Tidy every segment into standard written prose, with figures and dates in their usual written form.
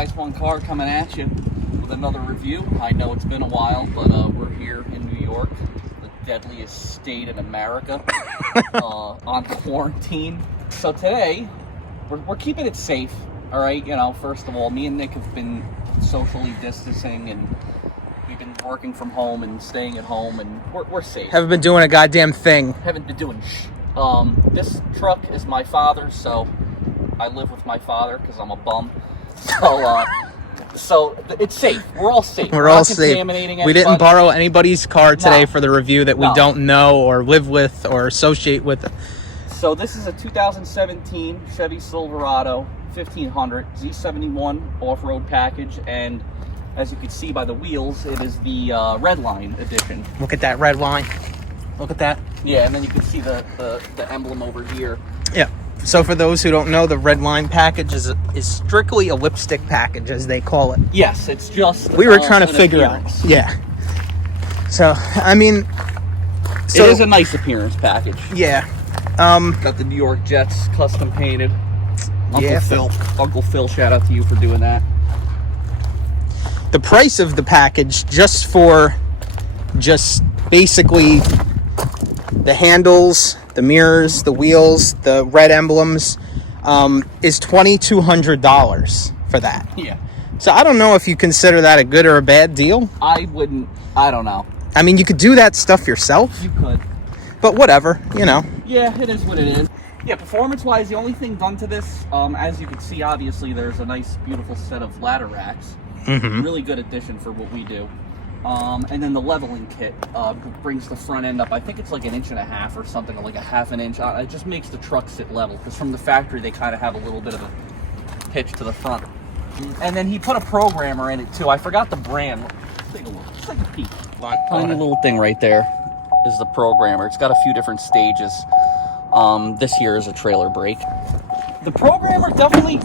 Guys One Car coming at you with another review. I know it's been a while, but we're here in New York, the deadliest state in America, on quarantine. So today, we're keeping it safe, all right? You know, first of all, me and Nick have been socially distancing, and we've been working from home and staying at home, and we're safe. Haven't been doing a goddamn thing. Haven't been doing this truck is my father's, so I live with my father because I'm a bum. So it's safe. We're all safe. We're all safe. We didn't borrow anybody's car today for the review that we don't know or live with or associate with. So this is a 2017 Chevy Silverado 1500 Z71 off-road package, and as you can see by the wheels, it is the Redline edition. Look at that Redline. Look at that. Yeah, and then you can see the emblem over here. Yeah. So for those who don't know, the Redline package is strictly a lipstick package, as they call it. Yes, it's just... We were trying to figure out. Yeah. So, I mean... So, it is a nice appearance package. Yeah. Got the New York Jets custom painted. Uncle Phil, shout out to you for doing that. The price of the package, just basically the handles, the mirrors, the wheels, the red emblems, is $2,200 for that. Yeah. So I don't know if you consider that a good or a bad deal. I wouldn't. I don't know. I mean, you could do that stuff yourself. You could. But whatever, you know. Yeah, it is what it is. Yeah, performance-wise, the only thing done to this, as you can see, obviously, there's a nice, beautiful set of ladder racks. Mm-hmm. Really good addition for what we do. And then the leveling kit brings the front end up. I think it's like 1.5 inches or something, or like a ½ inch. It just makes the truck sit level, because from the factory they kind of have a little bit of a pitch to the front. And then he put a programmer in it too. I forgot the brand. Take a look. It's like a peek. Tiny little thing right there is the programmer. It's got a few different stages. This here is a trailer brake. The programmer definitely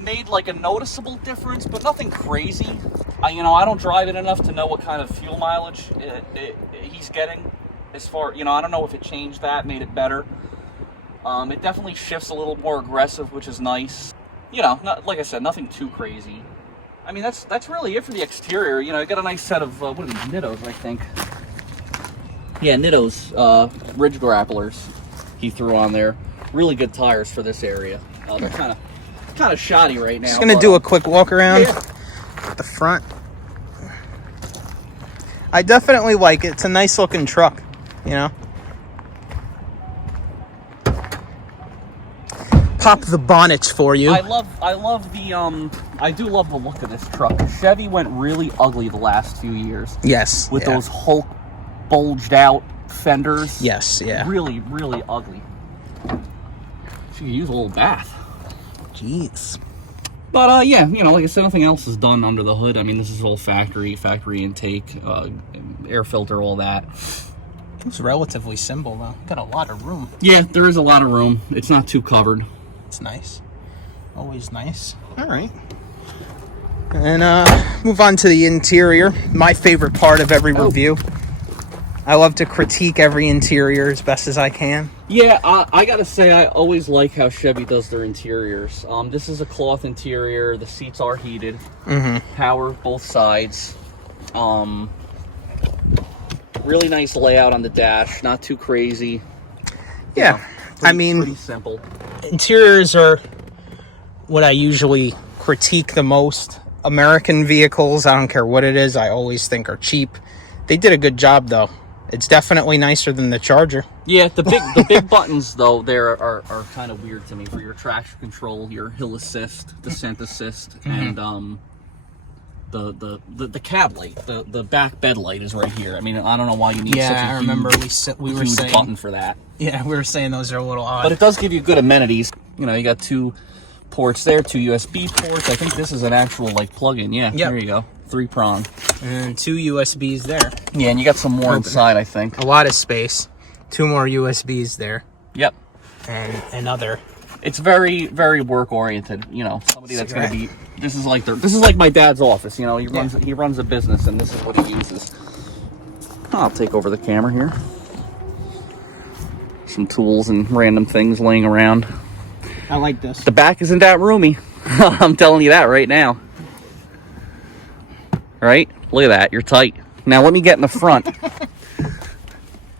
made like a noticeable difference, but nothing crazy. I don't drive it enough to know what kind of fuel mileage he's getting. As far, I don't know if it changed that, made it better. It definitely shifts a little more aggressive, which is nice. Like I said, nothing too crazy. I mean, that's really it for the exterior. You got a nice set of, what are these, Nittos, I think. Yeah, Nittos, ridge grapplers he threw on there. Really good tires for this area. They're kind of shoddy right now. Just gonna do a quick walk around at the front. I definitely like it. It's a nice looking truck, Pop the bonnets for you. I do love the look of this truck. Chevy went really ugly the last few years. Yes. With those Hulk bulged out fenders. Yes, yeah. Really, really ugly. She could use a little bath. Jeez. But yeah, like I said, nothing else is done under the hood. I mean, this is all factory intake, air filter, all that. It's relatively simple though. Got a lot of room. Yeah, there is a lot of room. It's not too covered. It's nice. Always nice. All right. And move on to the interior. My favorite part of every review. I love to critique every interior as best as I can. Yeah, I gotta say, I always like how Chevy does their interiors. This is a cloth interior. The seats are heated. Mm-hmm. Power both sides. Really nice layout on the dash. Not too crazy. Yeah, pretty simple. Interiors are what I usually critique the most. American vehicles, I don't care what it is, I always think are cheap. They did a good job though. It's definitely nicer than the Charger. Yeah, the big buttons though there are kind of weird to me for your traction control, your hill assist, descent assist, and the cab light, the back bed light is right here. I mean, I don't know why you need such a we were saying button for that. Yeah, we were saying those are a little odd. But it does give you good amenities. You got 2 ports there, 2 USB ports. I think this is an actual plug-in. Yeah, yep. There you go. 3-prong. And 2 USBs there. Yeah, and you got some more inside, I think. A lot of space. 2 more USBs there. Yep. And another. It's very, very work oriented. Somebody that's going to be. This is like my dad's office. He runs a business, and this is what he uses. I'll take over the camera here. Some tools and random things laying around. I like this. The back isn't that roomy. I'm telling you that right now. Right? Look at that. You're tight. Now let me get in the front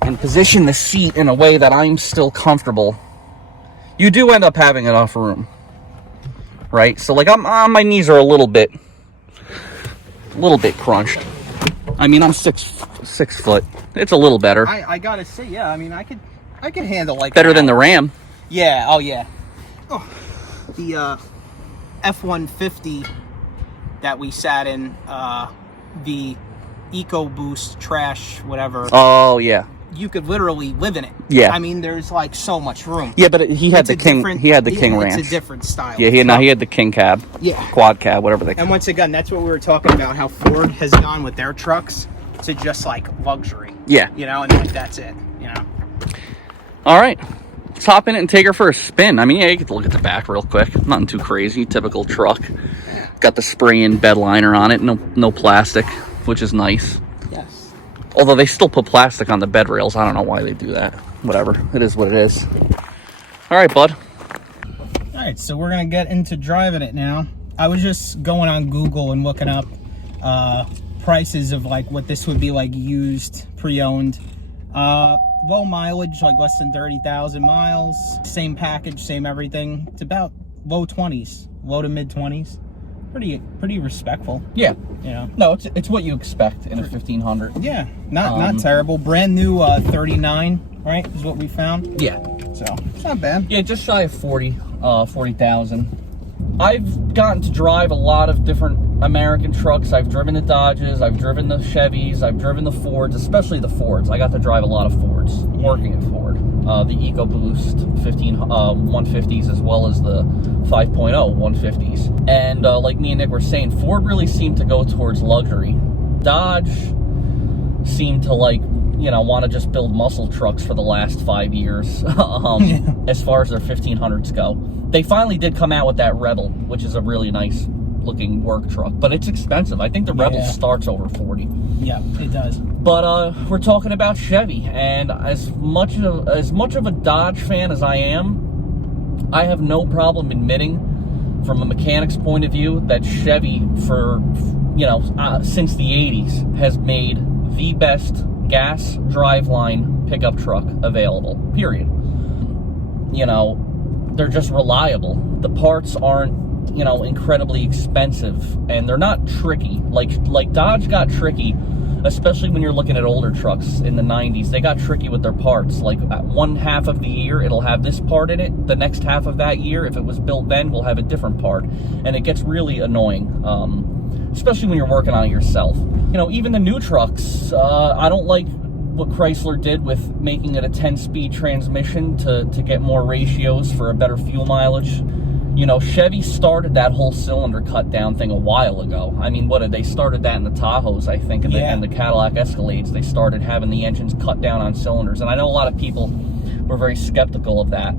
and position the seat in a way that I'm still comfortable. You do end up having enough room, right? So like my knees are a little bit crunched. I mean, I'm six foot. It's a little better. I gotta say, yeah. I mean, I could handle like better than the Ram. Yeah. Oh yeah. Oh, the F-150 that we sat in, the EcoBoost trash, whatever. Oh yeah. You could literally live in it. Yeah. I mean, there's like so much room. Yeah, but he had the King. He had the King Ranch. It's a different style. Yeah, he had the King cab. Yeah. Quad cab, whatever they call it. And once again, that's what we were talking about. How Ford has gone with their trucks to just like luxury. Yeah. You know, and like that's it. You know. All right. Let's hop in it and take her for a spin. I mean, yeah, you get to look at the back real quick. Nothing too crazy. Typical truck. Got the spray-in bed liner on it. No plastic, which is nice. Yes. Although they still put plastic on the bed rails. I don't know why they do that. Whatever. It is what it is. All right, bud. All right, so we're going to get into driving it now. I was just going on Google and looking up prices of like what this would be like used, pre-owned. Low mileage, like less than 30,000 miles. Same package, same everything. It's about low 20s, low to mid 20s. Pretty respectful. Yeah. You know. No, it's what you expect in a 1500. Yeah, not terrible. Brand new 39, right? Is what we found. Yeah. So it's not bad. Yeah, just shy of 40,000. I've gotten to drive a lot of different American trucks. I've driven the Dodges, I've driven the Chevys, I've driven the Fords, especially the Fords. I got to drive a lot of Fords working at Ford. The EcoBoost 150s as well as the 5.0 150s. And like me and Nick were saying, Ford really seemed to go towards luxury. Dodge seemed to want to just build muscle trucks for the last 5 years as far as their 1500s go. They finally did come out with that Rebel, which is a really nice looking work truck, but it's expensive. I think the Rebel starts over 40. Yeah, it does. But we're talking about Chevy, and as much of a Dodge fan as I am, I have no problem admitting, from a mechanic's point of view, that Chevy, for since the 80s, has made the best gas driveline pickup truck available. Period. They're just reliable. The parts aren't incredibly expensive, and they're not tricky. Like Dodge got tricky, especially when you're looking at older trucks in the 90s. They got tricky with their parts. Like one half of the year, it'll have this part in it. The next half of that year, if it was built then, will have a different part. And it gets really annoying, especially when you're working on it yourself. Even the new trucks, I don't like what Chrysler did with making it a 10-speed transmission to get more ratios for a better fuel mileage. Chevy started that whole cylinder cut down thing a while ago. I mean, they started that in the Tahoes, I think, and the Cadillac Escalades. They started having the engines cut down on cylinders. And I know a lot of people were very skeptical of that,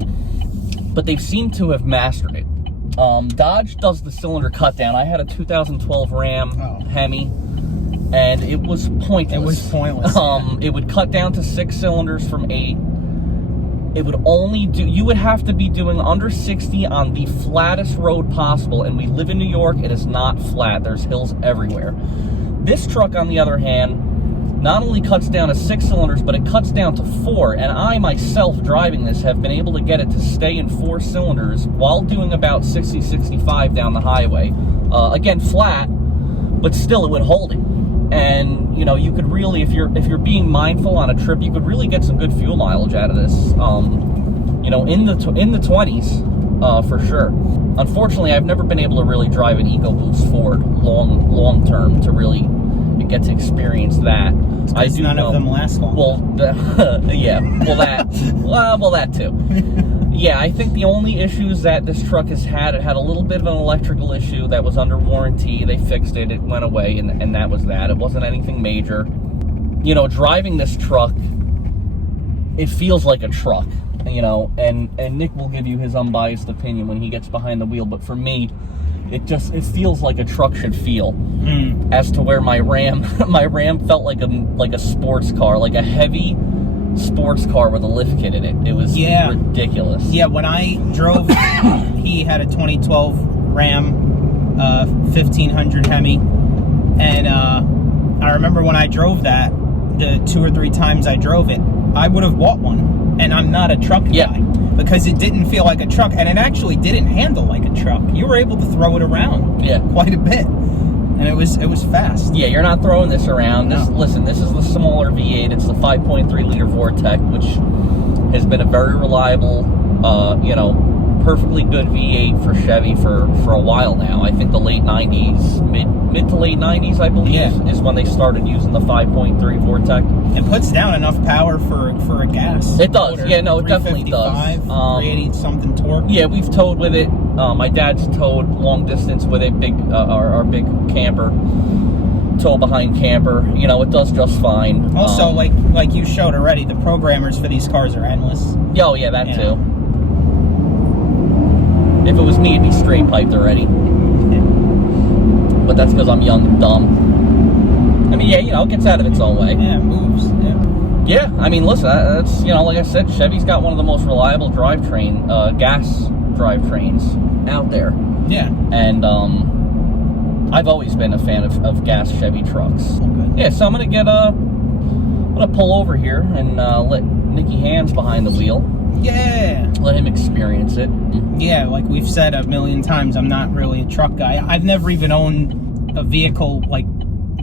but they've seemed to have mastered it. Dodge does the cylinder cut down. I had a 2012 Ram Hemi, and it was pointless. It was pointless. It would cut down to 6 cylinders from 8. It would you would have to be doing under 60 on the flattest road possible, and we live in New York. It is not flat. There's hills everywhere. This truck, on the other hand, not only cuts down to 6 cylinders, but it cuts down to 4, and I myself, driving this, have been able to get it to stay in 4 cylinders while doing about 60, 65 down the highway. Again, flat, but still it would hold it. And you could really, if you're being mindful on a trip, you could really get some good fuel mileage out of this. In the 20s, for sure. Unfortunately, I've never been able to really drive an EcoBoost Ford long term to really get to experience that. I do none of them last long. Well, yeah. Well, that too. Yeah, I think the only issues that this truck has had, it had a little bit of an electrical issue that was under warranty. They fixed it, it went away, and that was that. It wasn't anything major. Driving this truck, it feels like a truck, and Nick will give you his unbiased opinion when he gets behind the wheel, but for me, it feels like a truck should feel. As to where my Ram felt like a sports car, like a heavy sports car with a lift kit in it. It was ridiculous. Yeah, when I drove, he had a 2012 Ram 1500 Hemi, and I remember when I drove that, the 2 or 3 times I drove it, I would have bought one, and I'm not a truck guy, because it didn't feel like a truck, and it actually didn't handle like a truck. You were able to throw it around quite a bit, and it was fast. Yeah, you're not throwing this around. No. Listen, this is the smaller V8. It's the 5.3 liter Vortec, which has been a very reliable, perfectly good V8 for Chevy for a while now. I think the late 90s, mid to late 90s, I believe, is when they started using the 5.3 Vortec. It puts down enough power for a gas. It does. Yeah, no, it definitely does. 380 something torque. Yeah, we've towed with it. My dad's towed long distance with it. Our big camper, tow behind camper. It does just fine. Also, like you showed already, the programmers for these cars are endless. Oh yeah, that too. If it was me, it'd be straight piped already. But that's because I'm young and dumb. I mean, yeah, it gets out of its own way. Yeah, it moves. Yeah, I mean, listen, that's, like I said, Chevy's got one of the most reliable drivetrain, gas drivetrains out there. Yeah. And, I've always been a fan of gas Chevy trucks. Oh, good. Yeah, so I'm gonna pull over here and, let Nicky Hands behind the wheel. Yeah. Let him experience it. Yeah, like we've said a million times, I'm not really a truck guy. I've never even owned a vehicle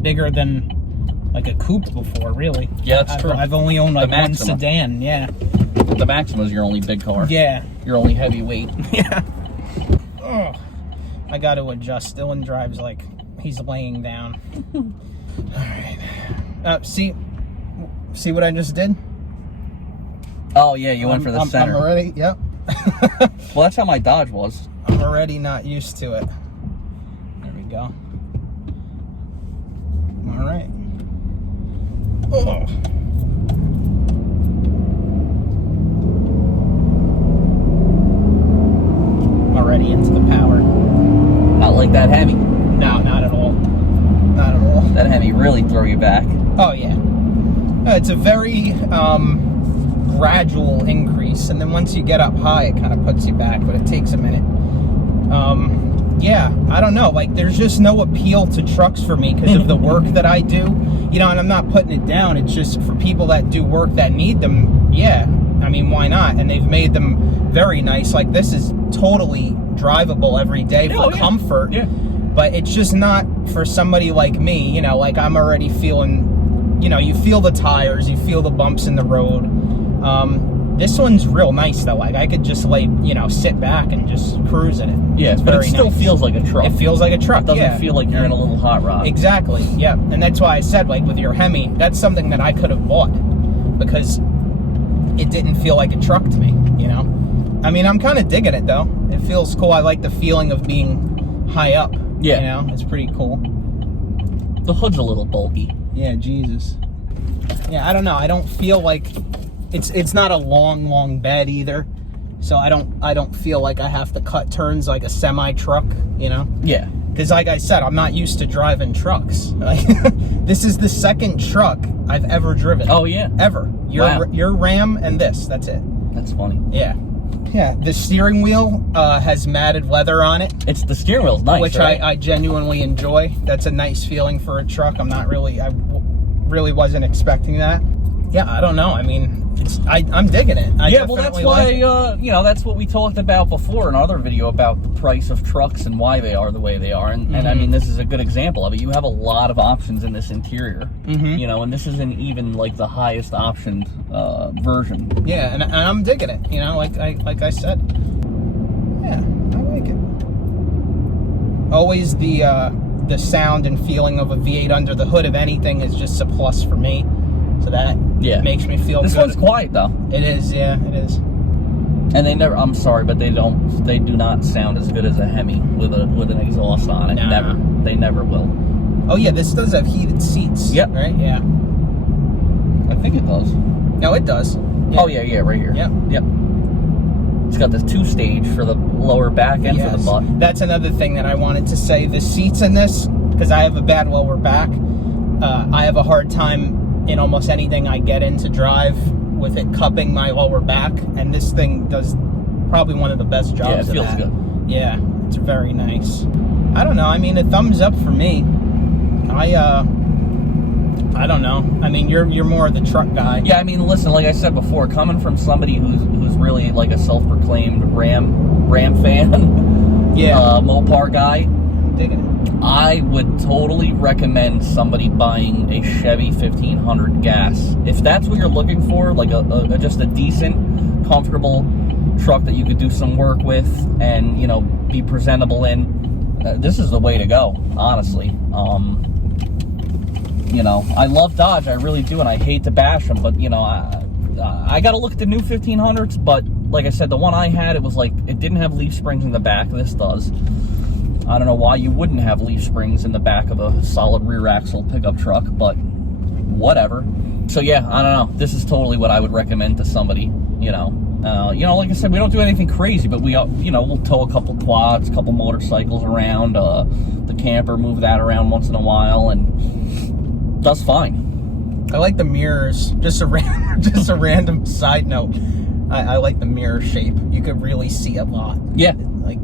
bigger than like a coupe before, really. Yeah, that's true. I've only owned like one sedan. Yeah. The Maxima is your only big car. Yeah. Your only heavyweight. Yeah. Oh, I got to adjust. Dylan drives like he's laying down. All right. See what I just did? Oh yeah, you went for the center. I'm already. Yep. Well, that's how my Dodge was. I'm already not used to it. There we go. All right. Oh. Already into the power. Not like that Hemi. No, not at all. Not at all. That Hemi really throw you back. Oh yeah. It's a very gradual increase, and then once you get up high, it kind of puts you back, but it takes a minute. Yeah, I don't know. Like, there's just no appeal to trucks for me because of the work that I do. And I'm not putting it down. It's just for people that do work that need them. Yeah, I mean, why not? And they've made them very nice. Like, this is totally drivable every day for comfort. Yeah. But it's just not for somebody like me. Like I'm already feeling. You feel the tires, you feel the bumps in the road. This one's real nice though. Like I could just sit back and just cruise in it. Yeah, but it still feels like a truck. It feels like a truck. It doesn't feel like you're in a little hot rod. Exactly. Yeah, and that's why I said with your Hemi, that's something that I could have bought because it didn't feel like a truck to me. I mean, I'm kind of digging it though. It feels cool. I like the feeling of being high up. Yeah, it's pretty cool. The hood's a little bulky. Yeah, Jesus. Yeah, I don't know. I don't feel like it's not a long bed either. So I don't feel like I have to cut turns like a semi truck, Yeah. Because like I said, I'm not used to driving trucks. This is the second truck I've ever driven. Oh yeah. Ever. Your Ram and this. That's it. That's funny. Yeah. Yeah, the steering wheel has matted leather on it. The steering wheel's nice, which right? I genuinely enjoy. That's a nice feeling for a truck. I really wasn't expecting that. Yeah, I don't know. I mean, I'm digging it. Well, that's why, that's what we talked about before in another video about the price of trucks and why they are the way they are. And I mean, this is a good example of it. You have a lot of options in this interior, and this isn't even like the highest optioned version. Yeah, and I'm digging it, like I said. Yeah, I like it. Always the sound and feeling of a V8 under the hood of anything is just a plus for me. So that makes me feel good. This one's quiet though. It is, yeah, it is. And I'm sorry, but they do not sound as good as a Hemi with an exhaust on it. Never. They never will. Oh yeah, this does have heated seats. Yep. Right? Yeah. I think it does. No, it does. Yeah. Oh yeah, right here. Yep. It's got this 2-stage for the lower back and for the butt. That's another thing that I wanted to say. The seats in this, because I have a bad lower back, I have a hard time in almost anything I get in to drive with it cupping my lower back, and this thing does probably one of the best jobs. Yeah, it feels good. Yeah, It's very nice. I don't know. I mean, a thumbs up for me. I don't know. I mean, you're more of the truck guy. Yeah, I mean, listen, like I said before, coming from somebody who's really like a self-proclaimed Ram fan, Yeah. Mopar guy, I'm digging it. I would totally recommend somebody buying a Chevy 1500 gas. If that's what you're looking for, like just a decent, comfortable truck that you could do some work with and, you know, be presentable in, this is the way to go, honestly. You know, I love Dodge, I really do, and I hate to bash them, but, you know, I got to look at the new 1500s, but like I said, the one I had, it was like, it didn't have leaf springs in the back. This does. I don't know why you wouldn't have leaf springs in the back of a solid rear axle pickup truck, but whatever. So yeah, I don't know. This is totally what I would recommend to somebody, you know. Like I said, we don't do anything crazy, but we, you know, we'll tow a couple quads, a couple motorcycles around, the camper, move that around once in a while, and does fine. I like the mirrors. Just a random side note. I like the mirror shape. You could really see a lot. Yeah. Like,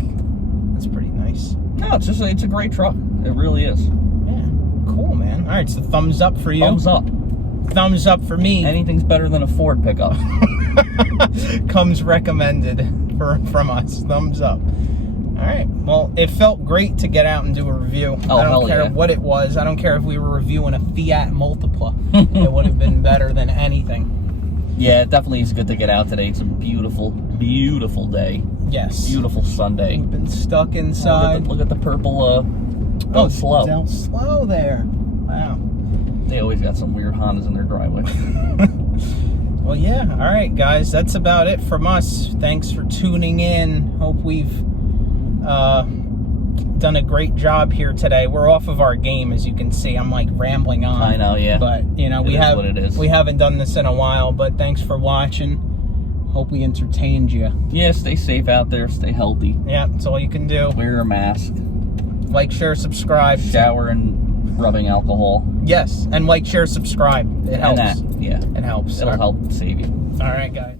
that's pretty nice. No, it's a great truck. It really is. Yeah. Cool, man. All right, so thumbs up for you. Thumbs up. Thumbs up for me. Anything's better than a Ford pickup. Comes recommended from us. Thumbs up. All right. Well, it felt great to get out and do a review. Oh, I don't care yeah. what it was. I don't care if we were reviewing a Fiat Multipla. It would have been better than anything. Yeah, it definitely is good to get out today. It's a beautiful, beautiful day. Yes. Beautiful Sunday. We've been stuck inside. Look at the purple, slow. Down slow there. Wow. They always got some weird Hondas in their driveway. Well, yeah. All right, guys. That's about it from us. Thanks for tuning in. Hope we've done a great job here today. We're off of our game, as you can see. I'm like rambling on. I know, yeah. But you know, It is what it is. we haven't done this in a while. But thanks for watching. Hope we entertained you. Yeah, stay safe out there. Stay healthy. Yeah, that's all you can do. Wear a mask. Like, share, subscribe. Shower and rubbing alcohol. Yes, and like, share, subscribe. It helps. And that, yeah. It helps. It'll help save you. All right, guys.